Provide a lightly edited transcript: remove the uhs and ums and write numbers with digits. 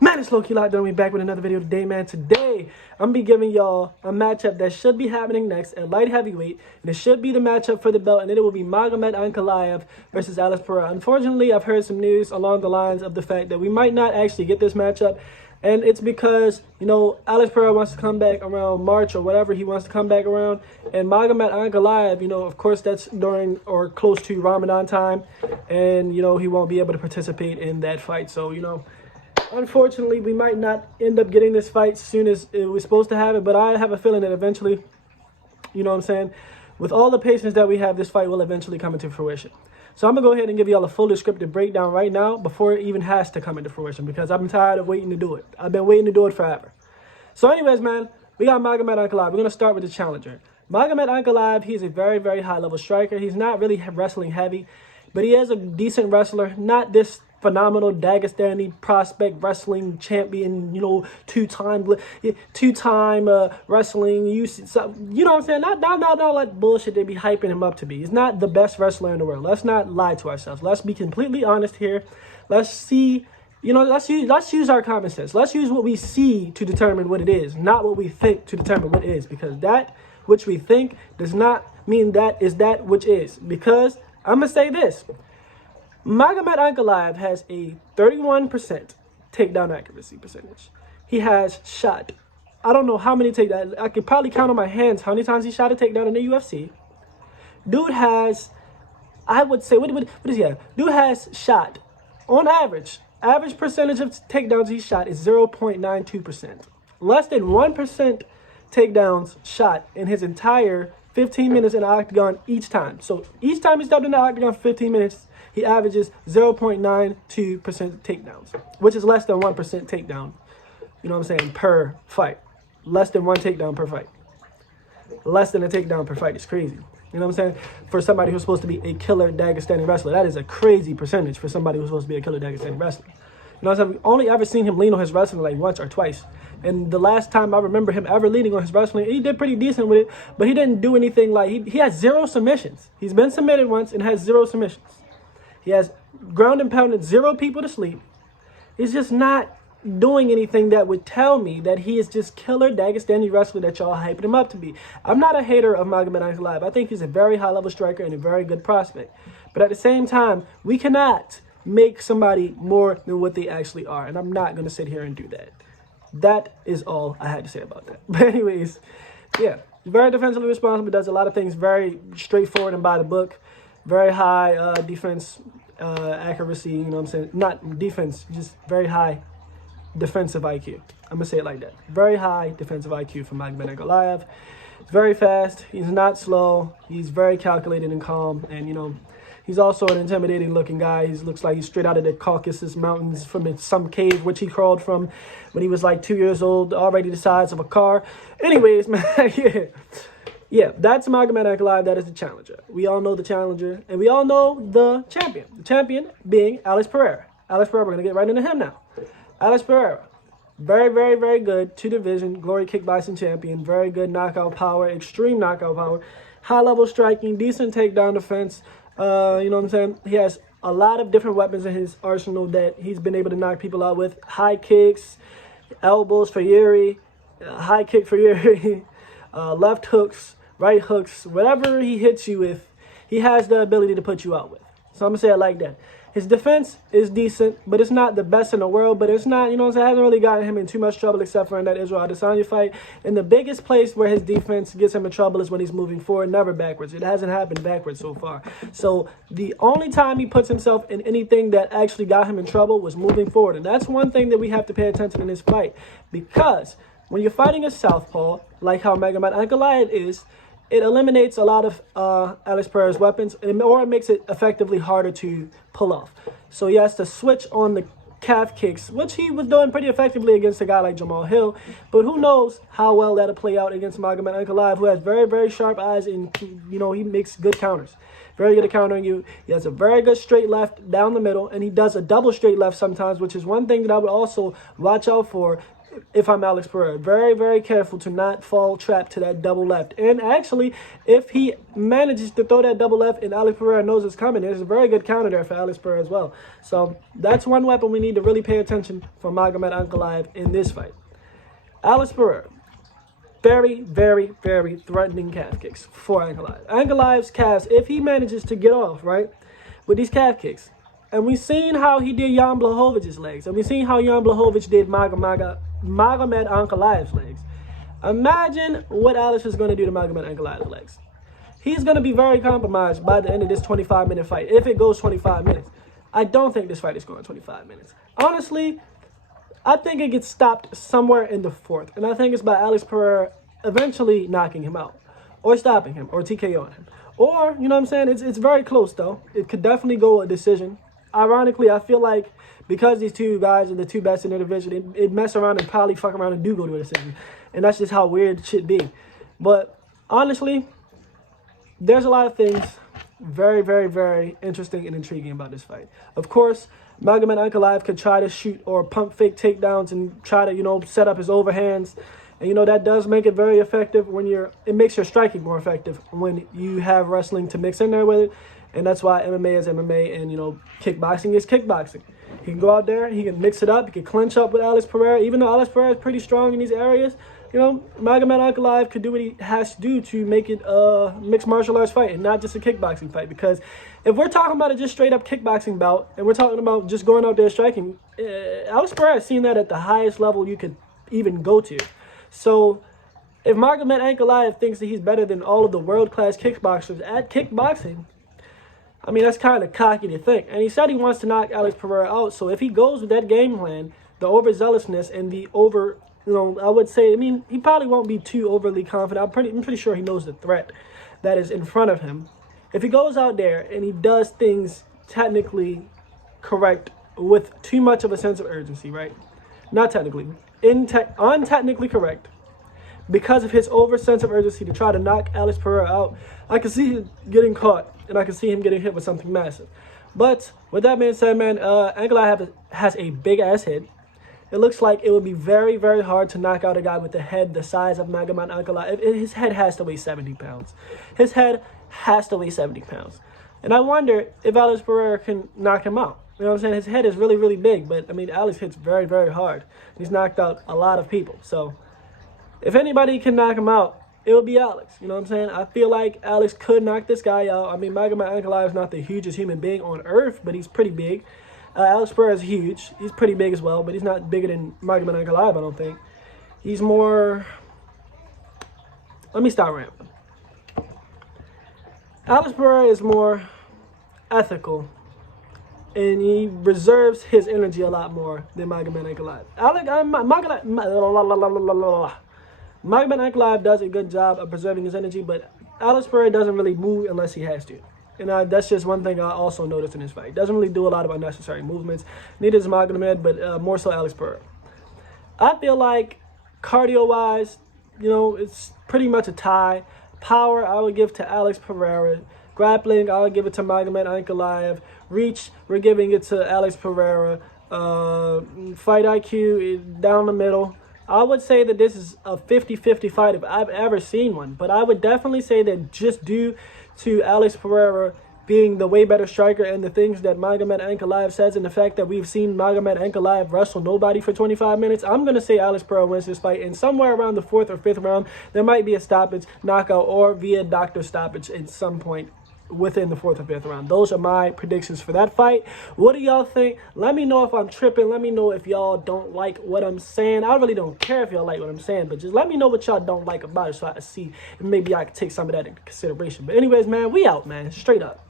Man, it's low-key lockdown. We back with another video today, man. Today, I'm gonna be giving y'all a matchup that should be happening next at light heavyweight, and it should be the matchup for the belt, and then it will be Magomed Ankalaev versus Alex Pereira. Unfortunately, I've heard some news along the lines of the fact that we might not actually get this matchup, and it's because, you know, Alex Pereira wants to come back around March or whatever he wants to come back around, and Magomed Ankalaev, you know, of course, that's during or close to Ramadan time, and, you know, he won't be able to participate in that fight. So, you know, unfortunately, we might not end up getting this fight as soon as it was supposed to happen, but I have a feeling that eventually, you know what I'm saying, with all the patience that we have, this fight will eventually come into fruition. So I'm going to go ahead and give y'all a full descriptive breakdown right now before it even has to come into fruition, because I'm tired of waiting to do it. I've been waiting to do it forever. So anyways, man, we got Magomed Ankalaev. We're going to start with the challenger. Magomed Ankalaev, he's a very, very high-level striker. He's not really wrestling heavy, but he is a decent wrestler, not this phenomenal Dagestani prospect wrestling champion, you know, two-time wrestling, you know what I'm saying? Not all that bullshit they be hyping him up to be. He's not the best wrestler in the world. Let's not lie to ourselves. Let's be completely honest here. Let's see, you know, let's use our common sense. Let's use what we see to determine what it is, not what we think to determine what it is, because that which we think does not mean that is that which is. Because I'm gonna say this: Magomed Ankalaev has a 31% takedown accuracy percentage. He has shot, I don't know how many takedowns. I could probably count on my hands how many times he shot a takedown in the UFC. Dude has, I would say, what is he have? Dude has shot, on average percentage of takedowns he shot is 0.92%. Less than 1% takedowns shot in his entire 15 minutes in the octagon each time. So each time he stepped in the octagon for 15 minutes, he averages 0.92% takedowns, which is less than 1% takedown, you know what I'm saying, per fight. Less than one takedown per fight. Less than a takedown per fight is crazy. You know what I'm saying? For somebody who's supposed to be a killer Dagestani wrestler, that is a crazy percentage for somebody who's supposed to be a killer Dagestani wrestler. You know what I'm saying? We've only ever seen him lean on his wrestling like once or twice. And the last time I remember him ever leaning on his wrestling, he did pretty decent with it, but he didn't do anything like, he has 0 submissions. He's been submitted once and has 0 submissions. He has ground and pounded 0 people to sleep. He's just not doing anything that would tell me that he is just killer Dagestani wrestler that y'all hyping him up to be. I'm not a hater of Magomed Ankalaev. I think he's a very high-level striker and a very good prospect. But at the same time, we cannot make somebody more than what they actually are. And I'm not going to sit here and do that. That is all I had to say about that. But anyways, yeah, very defensively responsible, does a lot of things very straightforward and by the book. Very high defense accuracy, you know what I'm saying? Not defense, just very high defensive IQ. I'm going to say it like that. Very high defensive IQ from Magomed Ankalaev. He's very fast. He's not slow. He's very calculated and calm. And, you know, he's also an intimidating looking guy. He looks like he's straight out of the Caucasus Mountains from some cave, which he crawled from when he was like 2 years old, already the size of a car. Anyways, man, yeah. Yeah, that's Magomed Ankalaev. That is the challenger. We all know the challenger, and we all know the champion. The champion being Alex Pereira. Alex Pereira, we're going to get right into him now. Alex Pereira, very, very, very good. 2-division, glory kickboxing champion. Very good knockout power, extreme knockout power. High-level striking, decent takedown defense. You know what I'm saying? He has a lot of different weapons in his arsenal that he's been able to knock people out with. High kicks, elbows for Yuri, high kick for Yuri, left hooks, right hooks, whatever he hits you with, he has the ability to put you out with. So I'm going to say it like that. His defense is decent, but it's not the best in the world, but it's not, you know what I'm saying, it hasn't really gotten him in too much trouble except for in that Israel Adesanya fight. And the biggest place where his defense gets him in trouble is when he's moving forward, never backwards. It hasn't happened backwards so far. So the only time he puts himself in anything that actually got him in trouble was moving forward. And that's one thing that we have to pay attention in this fight, because when you're fighting a southpaw, like how Magomed Ankalaev is, it eliminates a lot of Alex Pereira's weapons, or it makes it effectively harder to pull off. So he has to switch on the calf kicks, which he was doing pretty effectively against a guy like Jamal Hill. But who knows how well that'll play out against Magomed Ankalaev, who has very, very sharp eyes, and, you know, he makes good counters. Very good at countering you. He has a very good straight left down the middle, and he does a double straight left sometimes, which is one thing that I would also watch out for if I'm Alex Pereira. Very, very careful to not fall trap to that double left. And actually, if he manages to throw that double left and Alex Pereira knows it's coming, there's a very good counter there for Alex Pereira as well. So that's one weapon we need to really pay attention for Magomed Ankalaev in this fight. Alex Pereira. Very, very, very threatening calf kicks for Ankalaev. Ankalaev's calves, if he manages to get off, right, with these calf kicks, and we've seen how he did Jan Blachowicz' legs, and we've seen how Jan Blachowicz did Magomed Ankalaev's legs. Imagine what Alex is going to do to Magomed Ankalaev's legs. He's going to be very compromised by the end of this 25-minute fight, if it goes 25 minutes. I don't think this fight is going 25 minutes. Honestly, I think it gets stopped somewhere in the fourth. And I think it's by Alex Pereira eventually knocking him out. Or stopping him. Or TKOing him. Or, you know what I'm saying? It's very close, though. It could definitely go a decision. Ironically, I feel like because these two guys are the two best in the division, it mess around and probably fuck around and do go to a decision. And that's just how weird it should be. But, honestly, there's a lot of things very, very, very interesting and intriguing about this fight. Of course, Magomed Ankalaev could try to shoot or pump fake takedowns and try to, you know, set up his overhands. And, you know, that does make it very effective when it makes your striking more effective when you have wrestling to mix in there with it. And that's why MMA is MMA and, you know, kickboxing is kickboxing. He can go out there, he can mix it up, he can clinch up with Alex Pereira. Even though Alex Pereira is pretty strong in these areas, you know, Magomed Ankalaev could do what he has to do to make it a mixed martial arts fight and not just a kickboxing fight. Because if we're talking about a just straight up kickboxing bout and we're talking about just going out there striking, Alex Pereira has seen that at the highest level you could even go to. So if Magomed Ankalaev thinks that he's better than all of the world-class kickboxers at kickboxing, I mean, that's kind of cocky to think. And he said he wants to knock Alex Pereira out. So if he goes with that game plan, the overzealousness and the you know, I would say, I mean, he probably won't be too overly confident. I'm pretty sure he knows the threat that is in front of him. If he goes out there and he does things technically correct with too much of a sense of urgency, right? Not technically, untechnically correct, because of his over sense of urgency to try to knock Alex Pereira out, I can see him getting caught and I can see him getting hit with something massive. But with that being said, man, Ankalaev has a big ass head. It looks like it would be very, very hard to knock out a guy with a head the size of Magomed Ankalaev. His head has to weigh 70 pounds. His head has to weigh 70 pounds. And I wonder if Alex Pereira can knock him out. You know what I'm saying? His head is really, really big. But, I mean, Alex hits very, very hard. He's knocked out a lot of people. So, if anybody can knock him out, it would be Alex. You know what I'm saying? I feel like Alex could knock this guy out. I mean, Magomed Ankalaev is not the hugest human being on earth, but he's pretty big. Alex Pereira is huge. He's pretty big as well, but he's not bigger than Magomed Ankalaev, I don't think. He's more... Let me stop rambling. Alex Pereira is more ethical, and he reserves his energy a lot more than Magomed Ankalaev. Magomed Ankalaev does a good job of preserving his energy, but Alex Pereira doesn't really move unless he has to. And that's just one thing I also noticed in this fight. He doesn't really do a lot of unnecessary movements. Neither does Magomed, but more so Alex Pereira. I feel like cardio-wise, you know, it's pretty much a tie. Power, I would give to Alex Pereira. Grappling, I would give it to Magomed Ankalaev. Reach, we're giving it to Alex Pereira. Fight IQ, down the middle. I would say that this is a 50-50 fight if I've ever seen one. But I would definitely say that just due to Alex Pereira being the way better striker and the things that Magomed Ankalaev says and the fact that we've seen Magomed Ankalaev wrestle nobody for 25 minutes, I'm going to say Alex Pereira wins this fight. And somewhere around the 4th or 5th round, there might be a stoppage, knockout, or via doctor stoppage at some point within the 4th or 5th round. Those are my predictions for that fight. What do y'all think? Let me know if I'm tripping. Let me know if y'all don't like what I'm saying. I really don't care if y'all like what I'm saying, but just let me know what y'all don't like about it so I can see, and maybe I can take some of that into consideration. But anyways, man, we out, man. Straight up.